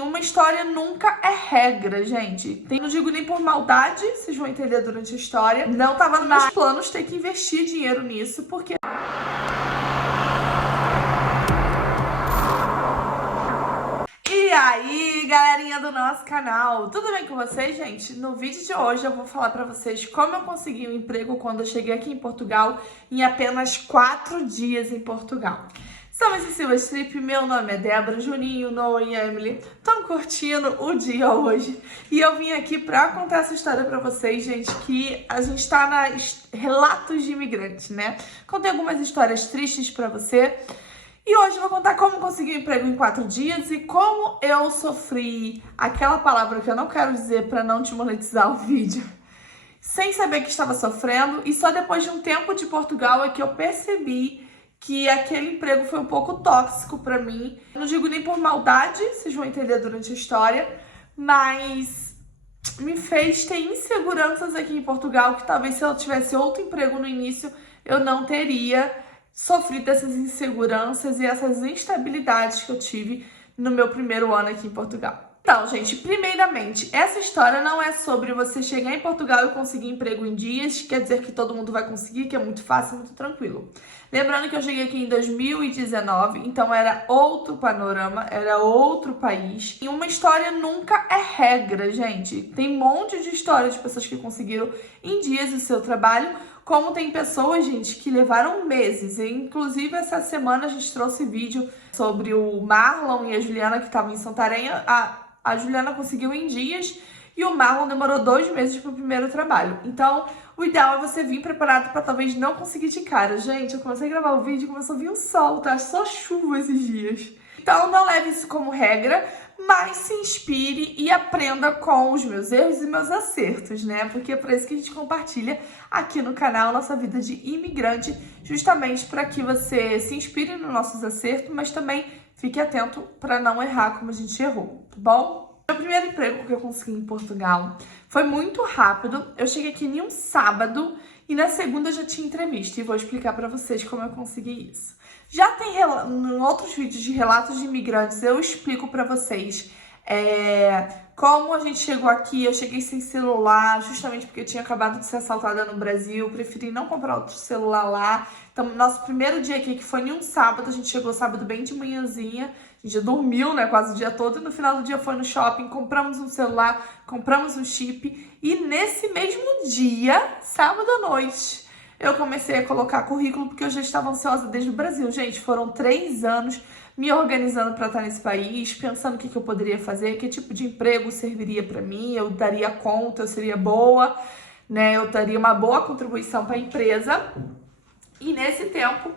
Uma história nunca é regra, gente. Não digo nem por maldade, vocês vão entender durante a história. Não tava nos meus planos ter que investir dinheiro nisso, porque... E aí, galerinha do nosso canal, tudo bem com vocês, gente? No vídeo de hoje eu vou falar pra vocês como eu consegui um emprego quando eu cheguei aqui em Portugal em apenas 4 dias em Portugal. Somos em Silverstrip, meu nome é Débora, Juninho, Noah e Emily. Estão curtindo o dia hoje. E eu vim aqui pra contar essa história pra vocês, gente, que a gente tá nas relatos de imigrantes, né? Contei algumas histórias tristes pra você. E hoje eu vou contar como consegui um emprego em 4 dias e como eu sofri aquela palavra que eu não quero dizer pra não desmonetizar o vídeo, sem saber que estava sofrendo. E só depois de um tempo de Portugal é que eu percebi que aquele emprego foi um pouco tóxico pra mim. Não digo nem por maldade, vocês vão entender durante a história, mas me fez ter inseguranças aqui em Portugal que talvez se eu tivesse outro emprego no início eu não teria sofrido essas inseguranças e essas instabilidades que eu tive no meu primeiro ano aqui em Portugal. Então, gente, primeiramente, essa história não é sobre você chegar em Portugal e conseguir emprego em dias, quer dizer que todo mundo vai conseguir, que é muito fácil, muito tranquilo. Lembrando que eu cheguei aqui em 2019, então era outro panorama, era outro país. E uma história nunca é regra, gente. Tem um monte de histórias de pessoas que conseguiram em dias o seu trabalho, como tem pessoas, gente, que levaram meses. E, inclusive, essa semana a gente trouxe vídeo sobre o Marlon e a Juliana, que estavam em Santarém. A Juliana conseguiu em dias e o Marlon demorou 2 meses para o primeiro trabalho. Então, o ideal é você vir preparado para talvez não conseguir de cara. Gente, eu comecei a gravar o vídeo e começou a vir o sol, tá? Só chuva esses dias. Então, não leve isso como regra, mas se inspire e aprenda com os meus erros e meus acertos, né? Porque é por isso que a gente compartilha aqui no canal a nossa vida de imigrante, justamente para que você se inspire nos nossos acertos, mas também fique atento para não errar como a gente errou, tá bom? Meu primeiro emprego que eu consegui em Portugal foi muito rápido. Eu cheguei aqui em um sábado e na segunda já tinha entrevista e vou explicar para vocês como eu consegui isso. Já tem em outros vídeos de relatos de imigrantes, eu explico para vocês como a gente chegou aqui. Eu cheguei sem celular, justamente porque eu tinha acabado de ser assaltada no Brasil, preferi não comprar outro celular lá. Então, nosso primeiro dia aqui, que foi em um sábado, a gente chegou sábado bem de manhãzinha, a gente já dormiu, né, quase o dia todo, e no final do dia foi no shopping, compramos um celular, compramos um chip, e nesse mesmo dia, sábado à noite, eu comecei a colocar currículo, porque eu já estava ansiosa desde o Brasil. Gente, foram 3 anos me organizando para estar nesse país, pensando o que eu poderia fazer, que tipo de emprego serviria para mim, eu daria conta, eu seria boa, né? Eu daria uma boa contribuição para a empresa. E nesse tempo,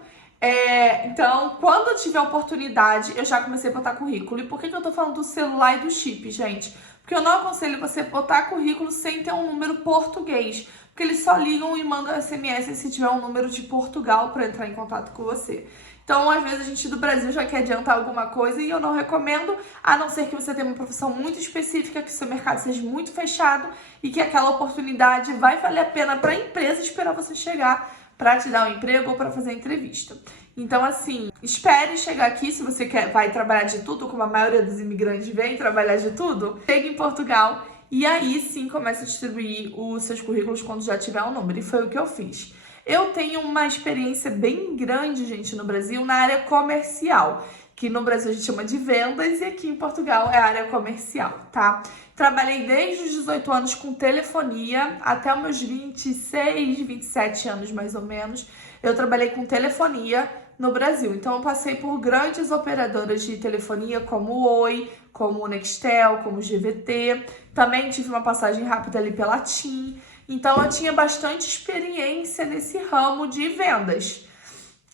então, quando eu tive a oportunidade, eu já comecei a botar currículo. E por que eu tô falando do celular e do chip, gente? Porque eu não aconselho você botar currículo sem ter um número português, porque eles só ligam e mandam SMS se tiver um número de Portugal para entrar em contato com você. Então, às vezes, a gente do Brasil já quer adiantar alguma coisa e eu não recomendo, a não ser que você tenha uma profissão muito específica, que seu mercado seja muito fechado e que aquela oportunidade vai valer a pena para a empresa esperar você chegar para te dar um emprego ou para fazer entrevista. Então, assim, espere chegar aqui se você vai trabalhar de tudo, como a maioria dos imigrantes vem trabalhar de tudo. Chegue em Portugal e aí sim comece a distribuir os seus currículos quando já tiver um número. E foi o que eu fiz. Eu tenho uma experiência bem grande, gente, no Brasil, na área comercial, que no Brasil a gente chama de vendas e aqui em Portugal é a área comercial, tá? Trabalhei desde os 18 anos com telefonia até os meus 26, 27 anos mais ou menos. Eu trabalhei com telefonia no Brasil. Então eu passei por grandes operadoras de telefonia como o Oi, como o Nextel, como o GVT. Também tive uma passagem rápida ali pela TIM. Então eu tinha bastante experiência nesse ramo de vendas.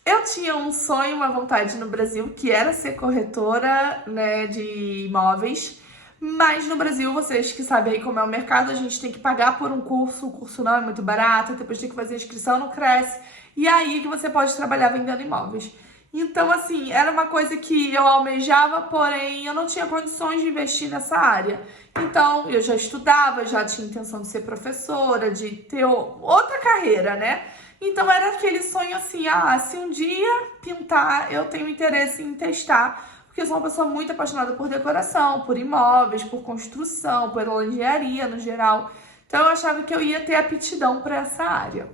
Eu tinha um sonho, uma vontade no Brasil, que era ser corretora, né, de imóveis. Mas no Brasil, vocês que sabem aí como é o mercado, a gente tem que pagar por um curso, o curso não é muito barato, depois tem que fazer inscrição no Cresce, e aí que você pode trabalhar vendendo imóveis. Então, assim, era uma coisa que eu almejava, porém eu não tinha condições de investir nessa área. Então, eu já estudava, já tinha intenção de ser professora, de ter outra carreira, né? Então, era aquele sonho assim, se um dia pintar, eu tenho interesse em testar, porque eu sou uma pessoa muito apaixonada por decoração, por imóveis, por construção, por engenharia no geral. Então eu achava que eu ia ter aptidão para essa área.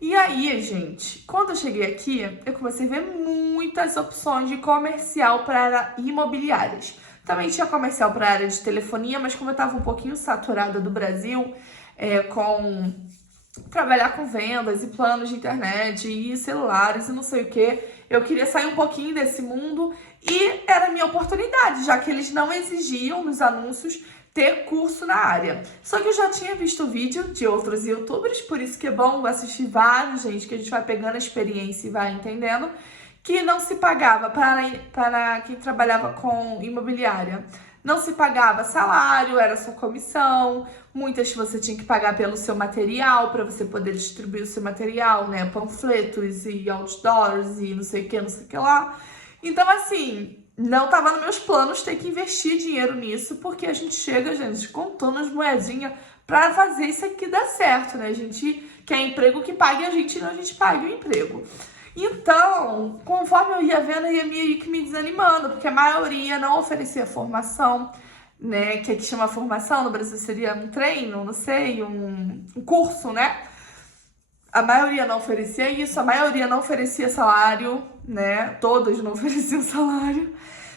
E aí, gente, quando eu cheguei aqui, eu comecei a ver muitas opções de comercial para imobiliárias. Também tinha comercial para a área de telefonia, mas como eu estava um pouquinho saturada do Brasil, com trabalhar com vendas e planos de internet e celulares e não sei o que, eu queria sair um pouquinho desse mundo e era a minha oportunidade, já que eles não exigiam nos anúncios ter curso na área. Só que eu já tinha visto vídeo de outros youtubers, por isso que é bom assistir vários, gente, que a gente vai pegando a experiência e vai entendendo, que não se pagava para quem trabalhava com imobiliária. Não se pagava salário, era só comissão. Muitas você tinha que pagar pelo seu material, para você poder distribuir o seu material, né? Panfletos e outdoors e não sei o que lá. Então, assim, não tava nos meus planos ter que investir dinheiro nisso, porque a gente chega, gente, contando as moedinhas para fazer isso aqui dar certo, né? A gente quer emprego que pague a gente, não a gente pague o emprego. Então, conforme eu ia vendo, eu ia meio que me desanimando, porque a maioria não oferecia formação, né? Que aqui chama formação, no Brasil seria um treino, não sei, um curso, né? A maioria não oferecia isso, a maioria não oferecia salário, né? Todas não ofereciam salário.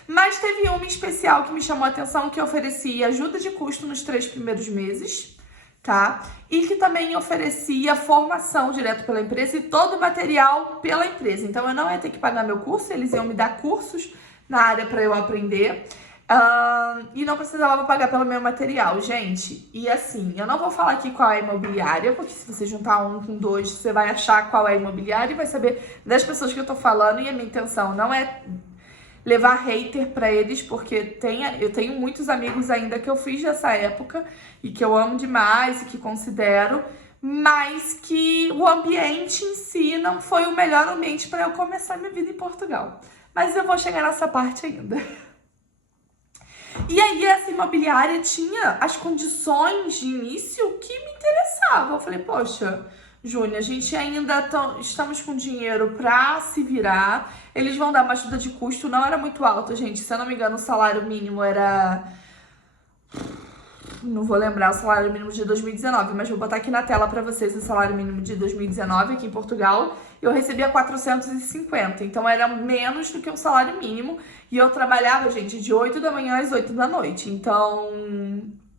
Mas teve uma em especial que me chamou a atenção, que oferecia ajuda de custo nos 3 primeiros meses, tá? E que também oferecia formação direto pela empresa e todo o material pela empresa. Então, eu não ia ter que pagar meu curso, eles iam me dar cursos na área para eu aprender. E não precisava pagar pelo meu material, gente. E assim, eu não vou falar aqui qual é a imobiliária, porque se você juntar um com dois, você vai achar qual é a imobiliária e vai saber das pessoas que eu tô falando. E a minha intenção não é levar hater pra eles, porque eu tenho muitos amigos ainda que eu fiz dessa época e que eu amo demais e que considero, mas que o ambiente em si não foi o melhor ambiente para eu começar minha vida em Portugal. Mas eu vou chegar nessa parte ainda. E aí essa imobiliária tinha as condições de início que me interessavam. Eu falei, poxa, Júnior, a gente ainda estamos com dinheiro pra se virar. Eles vão dar uma ajuda de custo, não era muito alto, gente. Se eu não me engano, o salário mínimo era... Não vou lembrar o salário mínimo de 2019, mas vou botar aqui na tela pra vocês o salário mínimo de 2019 aqui em Portugal. Eu recebia 450, então era menos do que o salário mínimo. E eu trabalhava, gente, de 8 da manhã às 8 da noite. Então,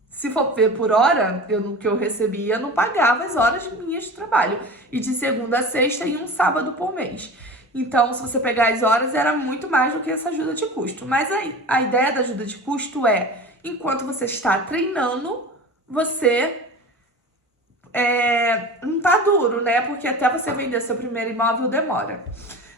se for ver por hora, o que eu recebia não pagava as horas minhas de trabalho. E de segunda a sexta e um sábado por mês. Então, se você pegar as horas, era muito mais do que essa ajuda de custo. Mas a ideia da ajuda de custo é, enquanto você está treinando, você não tá duro, né? Porque até você vender seu primeiro imóvel demora.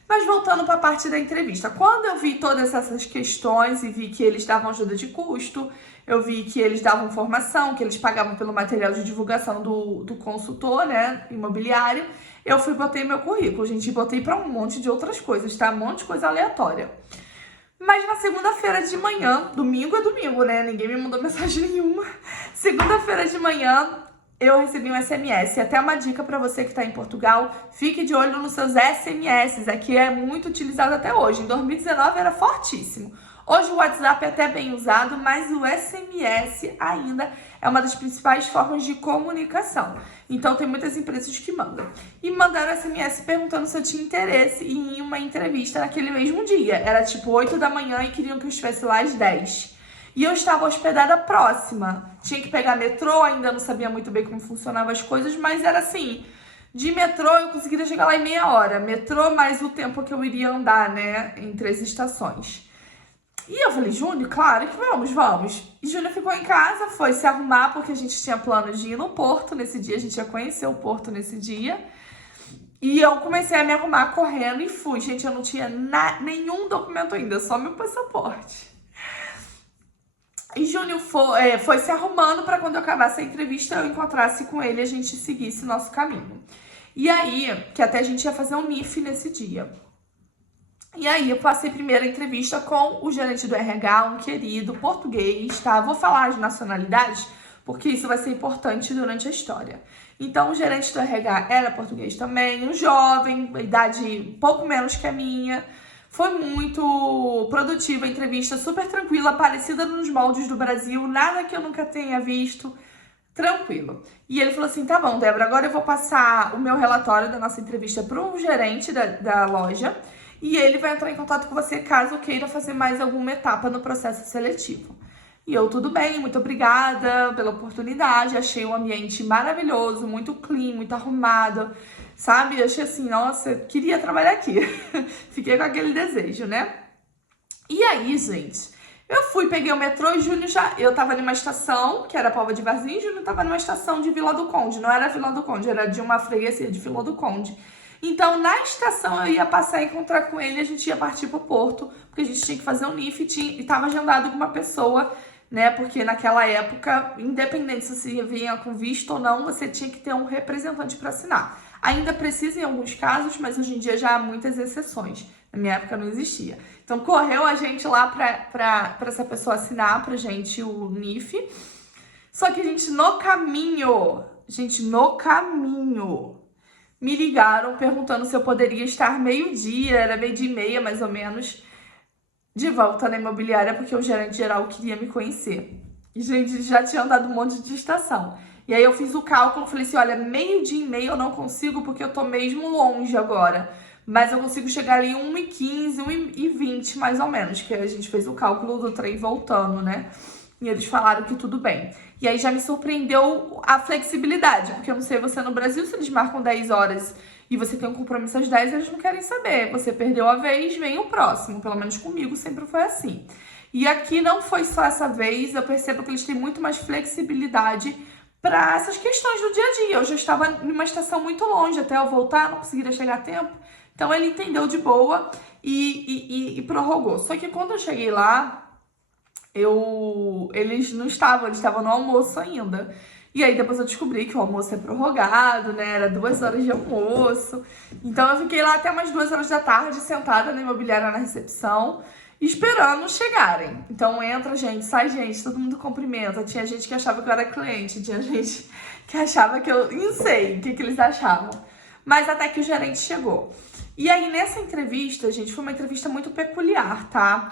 Mas voltando para a parte da entrevista. Quando eu vi todas essas questões e vi que eles davam ajuda de custo, eu vi que eles davam formação, que eles pagavam pelo material de divulgação do consultor, né, imobiliário, eu botei meu currículo, gente, e botei para um monte de outras coisas, tá? Um monte de coisa aleatória. Mas na segunda-feira de manhã, domingo é domingo, né? Ninguém me mandou mensagem nenhuma. Segunda-feira de manhã, eu recebi um SMS. Até uma dica para você que está em Portugal, fique de olho nos seus SMS. Aqui é muito utilizado até hoje. Em 2019 era fortíssimo. Hoje o WhatsApp é até bem usado, mas o SMS ainda é uma das principais formas de comunicação. Então tem muitas empresas que mandam. E mandaram SMS perguntando se eu tinha interesse em uma entrevista naquele mesmo dia. Era tipo 8 da manhã e queriam que eu estivesse lá às 10. E eu estava hospedada próxima. Tinha que pegar metrô, ainda não sabia muito bem como funcionavam as coisas, mas era assim, de metrô eu conseguiria chegar lá em meia hora. Metrô mais o tempo que eu iria andar, né, entre as estações. E eu falei, Júnior, claro que vamos. E Júnior ficou em casa, foi se arrumar, porque a gente tinha plano de ir no Porto nesse dia, a gente ia conhecer o Porto nesse dia. E eu comecei a me arrumar correndo e fui. Gente, eu não tinha nenhum documento ainda, só meu passaporte. E Júnior foi se arrumando para quando eu acabasse a entrevista, eu encontrasse com ele e a gente seguisse nosso caminho. E aí, que até a gente ia fazer um NIF nesse dia. E aí, eu passei primeiro a entrevista com o gerente do RH, um querido português, tá? Vou falar as nacionalidades, porque isso vai ser importante durante a história. Então, o gerente do RH era português também, um jovem, idade um pouco menos que a minha, Foi muito produtiva a entrevista, super tranquila, parecida nos moldes do Brasil, nada que eu nunca tenha visto, tranquilo. E ele falou assim, tá bom, Débora, agora eu vou passar o meu relatório da nossa entrevista para o gerente da loja e ele vai entrar em contato com você caso queira fazer mais alguma etapa no processo seletivo. E eu, tudo bem, muito obrigada pela oportunidade, achei o ambiente maravilhoso, muito clean, muito arrumado, sabe? Eu achei assim, nossa, eu queria trabalhar aqui. Fiquei com aquele desejo, né? E aí, gente, eu fui, peguei o metrô e Júnior eu tava numa estação, que era Palma de Varzim, e Júnior tava numa estação de Vila do Conde, não era Vila do Conde, era de uma freguesia de Vila do Conde. Então, na estação, eu ia passar e encontrar com ele, a gente ia partir pro Porto, porque a gente tinha que fazer um NIF e tava agendado com uma pessoa, né? Porque naquela época, independente se você vinha com visto ou não, você tinha que ter um representante para assinar. Ainda precisa em alguns casos, mas hoje em dia já há muitas exceções. Na minha época não existia. Então correu a gente lá para essa pessoa assinar pra gente o NIF. Só que a gente no caminho, me ligaram perguntando se eu poderia estar meio-dia, era 12:30 mais ou menos, de volta na imobiliária, porque o gerente geral queria me conhecer. E, gente, já tinha andado um monte de estação. E aí eu fiz o cálculo, falei assim, olha, 12:30 eu não consigo, porque eu tô mesmo longe agora. Mas eu consigo chegar ali 1h15, 1h20, mais ou menos, que a gente fez o cálculo do trem voltando, né? E eles falaram que tudo bem. E aí já me surpreendeu a flexibilidade, porque eu não sei você no Brasil, se eles marcam 10 horas e você tem um compromisso às 10, eles não querem saber. Você perdeu a vez, vem o próximo. Pelo menos comigo sempre foi assim. E aqui não foi só essa vez, eu percebo que eles têm muito mais flexibilidade para essas questões do dia a dia. Eu já estava numa estação muito longe, até eu voltar, não conseguiria chegar a tempo. Então ele entendeu de boa e prorrogou. Só que quando eu cheguei lá, eles não estavam, eles estavam no almoço ainda. E aí depois eu descobri que o almoço é prorrogado, né? Era 2 horas de almoço. Então eu fiquei lá até umas 2 horas da tarde, sentada na imobiliária na recepção, esperando chegarem. Então entra gente, sai gente, todo mundo cumprimenta. Tinha gente que achava que eu era cliente, tinha gente que achava que eu... Não sei o que eles achavam. Mas até que o gerente chegou. E aí nessa entrevista, gente, foi uma entrevista muito peculiar, tá?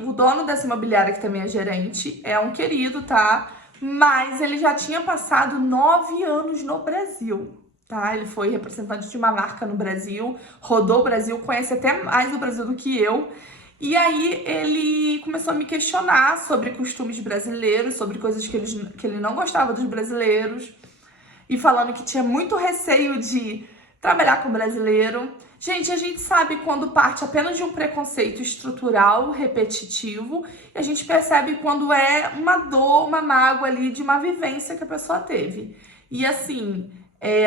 O dono dessa imobiliária, que também é gerente, é um querido, tá? Mas ele já tinha passado 9 anos no Brasil, tá? Ele foi representante de uma marca no Brasil, rodou o Brasil, conhece até mais o Brasil do que eu. E aí ele começou a me questionar sobre costumes brasileiros, sobre coisas que ele não gostava dos brasileiros. E falando que tinha muito receio de trabalhar com brasileiro. Gente, a gente sabe quando parte apenas de um preconceito estrutural, repetitivo, e a gente percebe quando é uma dor, uma mágoa ali de uma vivência que a pessoa teve. E assim,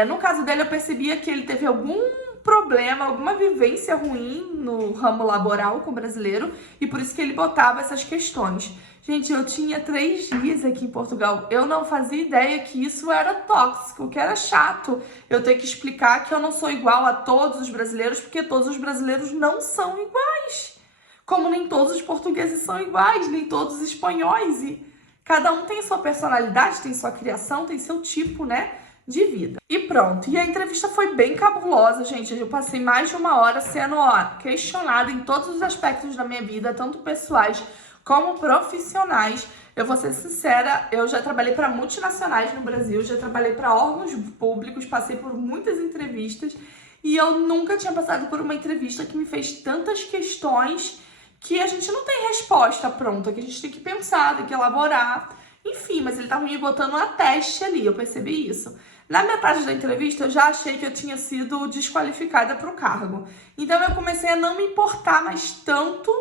no caso dele eu percebia que ele teve algum problema, alguma vivência ruim no ramo laboral com o brasileiro, e por isso que ele botava essas questões. Gente, eu tinha 3 dias aqui em Portugal, eu não fazia ideia que isso era tóxico, que era chato eu ter que explicar que eu não sou igual a todos os brasileiros, porque todos os brasileiros não são iguais. Como nem todos os portugueses são iguais, nem todos os espanhóis, e cada um tem sua personalidade, tem sua criação, tem seu tipo, né, de vida. E pronto, e a entrevista foi bem cabulosa, gente. Eu passei mais de 1 hora sendo questionada em todos os aspectos da minha vida, tanto pessoais como profissionais. Eu vou ser sincera, eu já trabalhei para multinacionais no Brasil, já trabalhei para órgãos públicos, passei por muitas entrevistas e eu nunca tinha passado por uma entrevista que me fez tantas questões que a gente não tem resposta pronta, que a gente tem que pensar, tem que elaborar. Enfim, mas ele estava me botando a teste ali, eu percebi isso. Na metade da entrevista, eu já achei que eu tinha sido desqualificada para o cargo. Então, eu comecei a não me importar mais tanto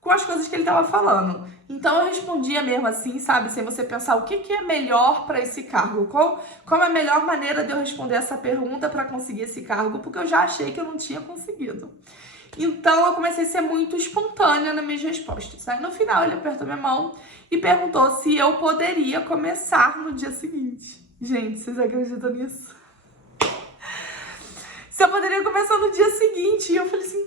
com as coisas que ele estava falando. Então, eu respondia mesmo assim, sabe? Sem você pensar o que é melhor para esse cargo. Qual é a melhor maneira de eu responder essa pergunta para conseguir esse cargo? Porque eu já achei que eu não tinha conseguido. Então, eu comecei a ser muito espontânea nas minhas respostas. Aí, no final, ele apertou minha mão e perguntou se eu poderia começar no dia seguinte. Gente, vocês acreditam nisso? Se eu poderia começar no dia seguinte. E eu falei assim,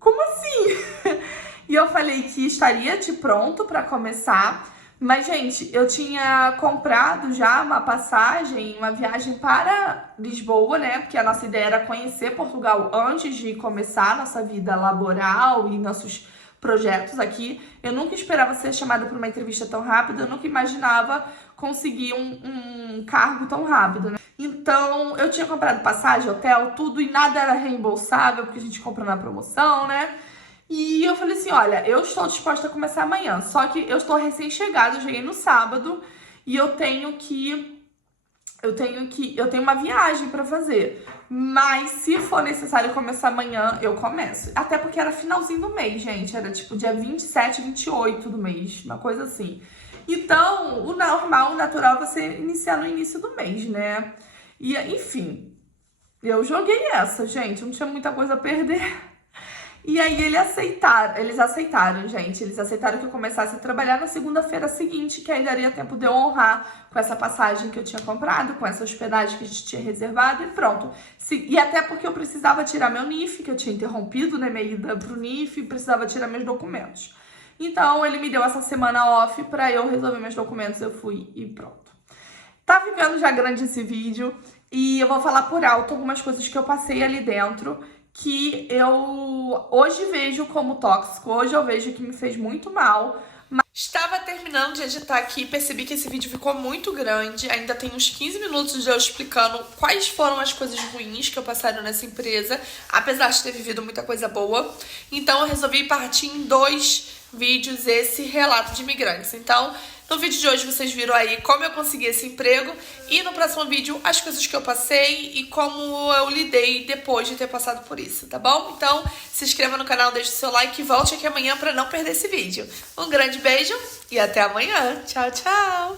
como assim? E eu falei que estaria de pronto para começar, Mas, gente, eu tinha comprado já uma passagem, uma viagem para Lisboa, né? Porque a nossa ideia era conhecer Portugal antes de começar a nossa vida laboral e nossos projetos aqui. Eu nunca esperava ser chamada para uma entrevista tão rápida, eu nunca imaginava conseguir um cargo tão rápido, né? Então, eu tinha comprado passagem, hotel, tudo, e nada era reembolsável, porque a gente compra na promoção, né? E eu falei assim, olha, eu estou disposta a começar amanhã, só que eu estou recém-chegada, eu cheguei no sábado e eu tenho uma viagem pra fazer. Mas se for necessário começar amanhã, eu começo. Até porque era finalzinho do mês, gente, era tipo dia 27, 28 do mês, uma coisa assim. Então, o normal, o natural é você iniciar no início do mês, né? E enfim, eu joguei essa, gente, não tinha muita coisa a perder. E aí eles aceitaram, gente. Eles aceitaram que eu começasse a trabalhar na segunda-feira seguinte, que aí daria tempo de eu honrar com essa passagem que eu tinha comprado, com essa hospedagem que a gente tinha reservado e pronto. E até porque eu precisava tirar meu NIF, que eu tinha interrompido, né, minha ida pro NIF, precisava tirar meus documentos. Então ele me deu essa semana off pra eu resolver meus documentos, eu fui e pronto. Tá ficando já grande esse vídeo e eu vou falar por alto algumas coisas que eu passei ali dentro que eu hoje vejo como tóxico, hoje eu vejo que me fez muito mal. Mas estava terminando de editar aqui e percebi que esse vídeo ficou muito grande, ainda tem uns 15 minutos de eu explicando quais foram as coisas ruins que eu passaram nessa empresa, apesar de ter vivido muita coisa boa. Então eu resolvi partir em 2 vídeos esse relato de imigrantes. Então, no vídeo de hoje vocês viram aí como eu consegui esse emprego e no próximo vídeo as coisas que eu passei e como eu lidei depois de ter passado por isso, tá bom? Então se inscreva no canal, deixe o seu like e volte aqui amanhã para não perder esse vídeo. Um grande beijo e até amanhã. Tchau, tchau!